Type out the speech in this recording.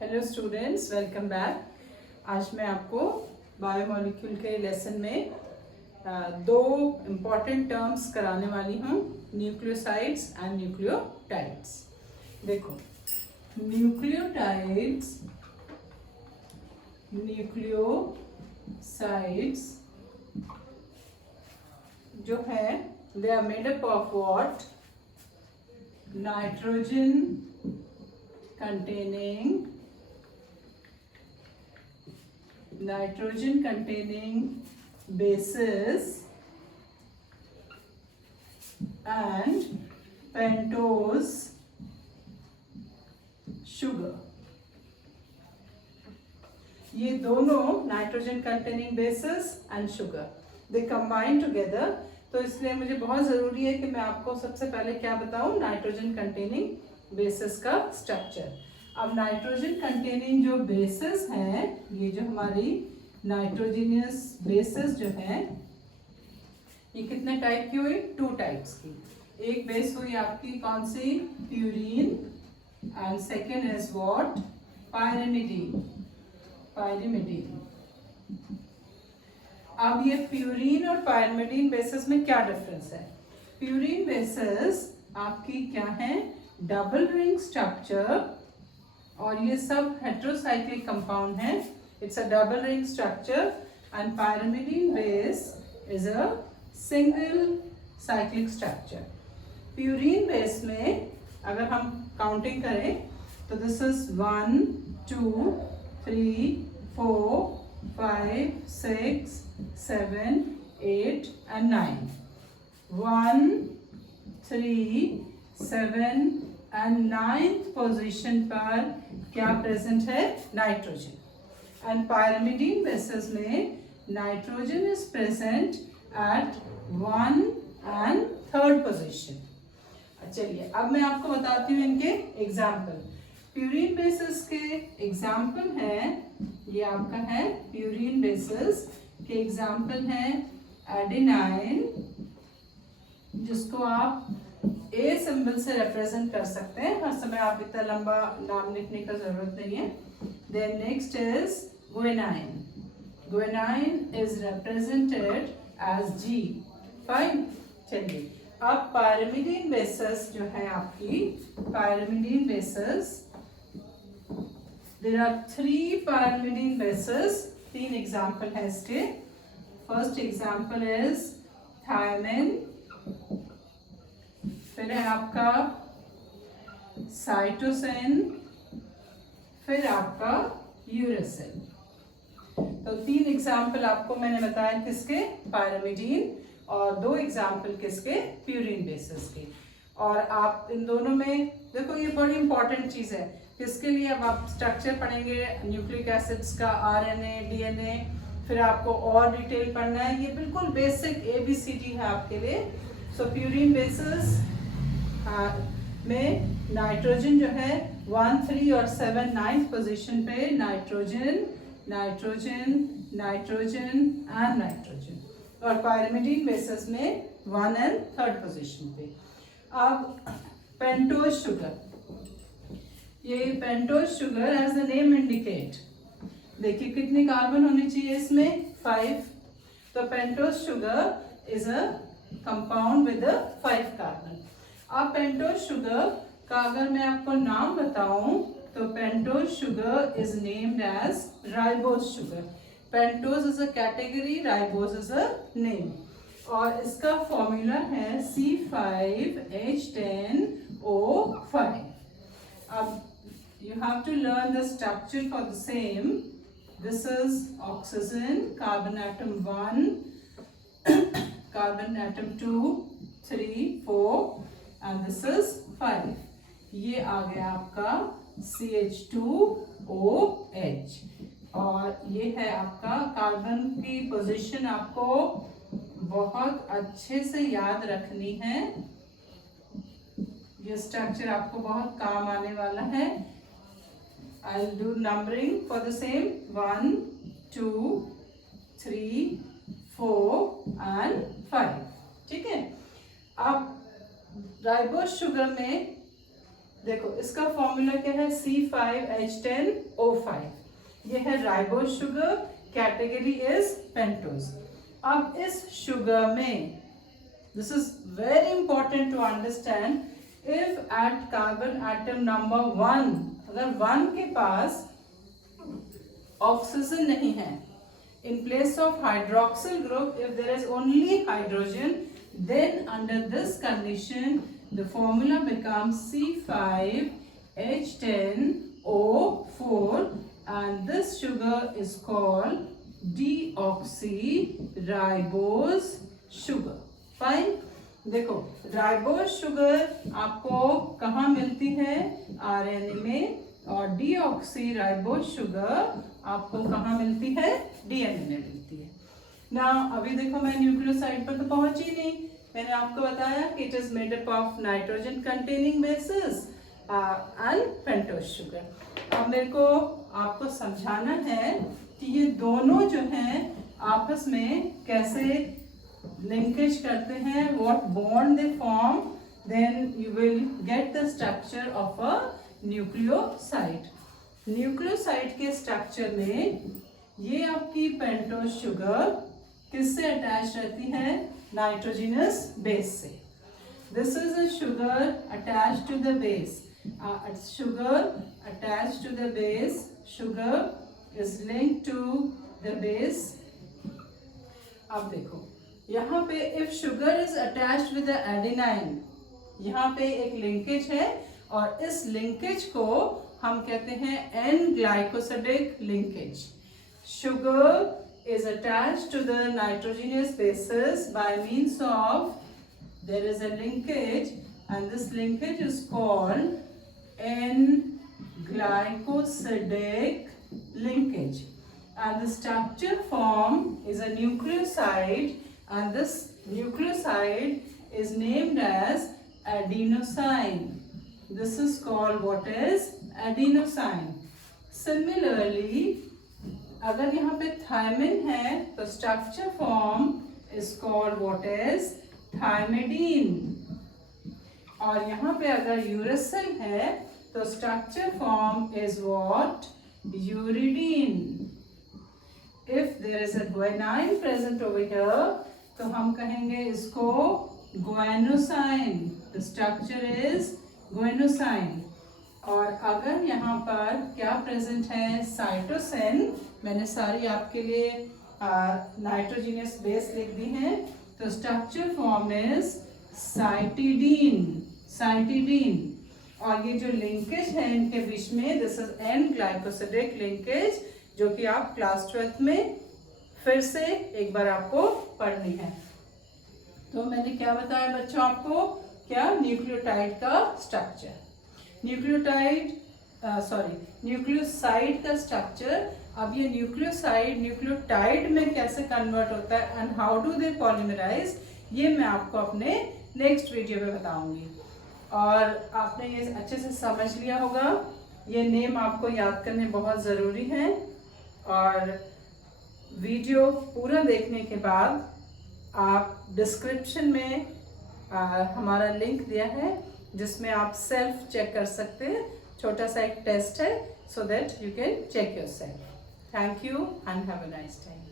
Hello students, welcome back. आज मैं आपको बायोमोलिक्यूल के लेसन में दो इम्पॉर्टेंट टर्म्स कराने वाली हूँ, न्यूक्लियोसाइड्स एंड न्यूक्लियोटाइड्स। देखो, न्यूक्लियोटाइड्स, न्यूक्लियोसाइड्स जो है they are made up of what? Nitrogen containing bases and pentose sugar। ये दोनों nitrogen containing bases and sugar they combine together. तो इसलिए मुझे बहुत ज़रूरी है कि मैं आपको सबसे पहले क्या बताऊं, नाइट्रोजन कंटेनिंग बेसिस का स्ट्रक्चर। अब नाइट्रोजन कंटेनिंग जो बेसिस हैं, ये जो हमारी नाइट्रोजनियस बेसिस जो है, ये कितने टाइप की हुई? 2 टाइप्स की। एक बेस हुई आपकी कौन सी? Purine, and second is what? Pyrimidine. अब ये प्यूरीन और पायरिमिडीन बेसिस में क्या डिफरेंस है? प्यूरीन बेसिस आपकी क्या है? डबल रिंग स्ट्रक्चर, और ये सब हेट्रोसाइक्लिक कंपाउंड है। It's a double ring structure and pyrimidine base is a single cyclic structure. Purine base में अगर हम काउंटिंग करें तो this is 1 2 3 4 5 6 7 8 and 9। 1 3 7 and 9th position पर क्या प्रेजेंट है? नाइट्रोजन। एंड पायरिमिडीन बेसिस में nitrogen is present at 1 and 3rd position. चलिए अब मैं आपको बताती हूँ इनके एग्जाम्पल। प्यूरीन बेसिस के एग्जाम्पल हैं, ये आपका है प्यूरीन बेसिस के एग्जाम्पल हैं एडेनाइन, जिसको आप ए सिंबल से रिप्रेजेंट कर सकते हैं। हर समय आप इतना लंबा नाम लिखने का जरूरत नहीं है। Then next is guanine. Guanine is represented as G. Fine. चलिए अब पायरिमिडीन बेसिस जो है आपकी, pyrimidine bases, there are 3 pyrimidine bases. 3 example है इसके। फर्स्ट एग्जाम्पल इज थायमिन, फिर है आपका साइटोसिन, फिर आपका यूरेसिल। तो 3 एग्जाम्पल आपको मैंने बताया किसके? पायरिमिडीन, और 2 एग्जाम्पल किसके? प्यूरीन बेसिस के। और आप इन दोनों में देखो, ये बड़ी इंपॉर्टेंट चीज़ है। किसके लिए? अब आप स्ट्रक्चर पढ़ेंगे न्यूक्लिक एसिड्स का, आरएनए, डीएनए, फिर आपको और डिटेल पढ़ना है। ये बिल्कुल बेसिक ABCD है आपके लिए। सो प्यूरीन बेसिस में नाइट्रोजन जो है 1 3 और 7 9th पोजीशन पे nitrogen nitrogen nitrogen and nitrogen, और पायरिमिडीन बेसिस में 1 and 3rd पोजीशन पे। अब पेंटोज शुगर, ये pentose sugar as the name indicate, देखिए कितनी कार्बन होनी चाहिए इसमें? 5। तो pentose sugar is a compound with 5 carbon. अब पेंटोज शुगर का अगर मैं आपको नाम बताऊं तो pentose sugar is named as ribose sugar. Pentose is a category, ribose is a name, और इसका फॉर्मूला है C5H10O5। अब you have to learn the structure for the same. This is oxygen, carbon atom 1, carbon atom 2, 3, 4, and this is 5। ये आ गया आपका CH2OH, और ये है आपका कार्बन की पोजीशन। आपको बहुत अच्छे से याद रखनी है, ये स्ट्रक्चर आपको बहुत काम आने वाला है। I'll do numbering for the same 1 2 3 4 and 5। ठीक है। अब राइबोज शुगर में देखो इसका फॉर्मूला क्या है, C5H10O5, ये है ribose sugar, category is pentose. अब इस शुगर में this is very important to understand, if at carbon atom number 1, अगर 1 के पास ऑक्सीजन नहीं है, in place of hydroxyl group if there is only hydrogen, then under this condition the formula becomes C5H10O4 and this sugar is called deoxyribose sugar. Fine. देखो ribose sugar आपको कहाँ मिलती है, RNA में, और डीऑक्सीराइबोज शुगर आपको कहाँ मिलती है, डीएनए में मिलती है ना। अभी देखो मैं न्यूक्लियोसाइड पर तो पहुंची नहीं, मैंने आपको बताया कि it is made up of nitrogen containing bases and pentose sugar. अब मेरे को आपको समझाना है कि ये दोनों जो हैं आपस में कैसे लिंकेज करते हैं, what bond they form, then you will get the structure of a nucleoside. Nucleoside के स्ट्रक्चर में ये आपकी पेंटोज शुगर किससे अटैच रहती है, नाइट्रोजिनस बेस से। This is a sugar attach to the base, sugar attach to the base, sugar is linked to the base. अब देखो यहाँ पे if sugar is attached with adenine, यहाँ पे एक लिंकेज है और इस लिंकेज को हम कहते हैं N glycosidic linkage. Sugar is attached to the nitrogenous bases by means of, there is a linkage and this linkage is called N-glycosidic linkage, and the structure form is a nucleoside and this nucleoside is named as adenosine. This is called what is adenosine. Similarly, अगर यहाँ पे thymine है तो structure form is called what is thymidine, और यहाँ पे अगर uracil है तो structure form is what uridine. If there is a guanine present over here तो हम कहेंगे इसको guanosine, the structure is guanosine. और अगर यहाँ पर क्या प्रेजेंट है, साइटोसिन, मैंने सारी आपके लिए नाइट्रोजीनियस बेस लिख दी हैं, तो structure form is cytidine, cytidine. और ये जो लिंकेज है इनके बीच में, this is an glycosidic linkage, जो कि आप क्लास 12th में फिर से एक बार आपको पढ़नी है। तो मैंने क्या बताया बच्चों आपको, क्या, न्यूक्लियोटाइड का स्ट्रक्चर, न्यूक्लियोसाइड का स्ट्रक्चर। अब ये न्यूक्लियोसाइड न्यूक्लियोटाइड में कैसे कन्वर्ट होता है and how do they polymerise, ये मैं आपको अपने नेक्स्ट वीडियो में बताऊंगी। और आपने ये अच्छे से समझ लिया होगा, ये नेम आपको याद करने बहुत ज़रूरी है। और वीडियो पूरा देखने के बाद आप डिस्क्रिप्शन में हमारा लिंक दिया है जिसमें आप सेल्फ चेक कर सकते हैं, छोटा सा एक टेस्ट है, so that you can check yourself. Thank you and have a nice time.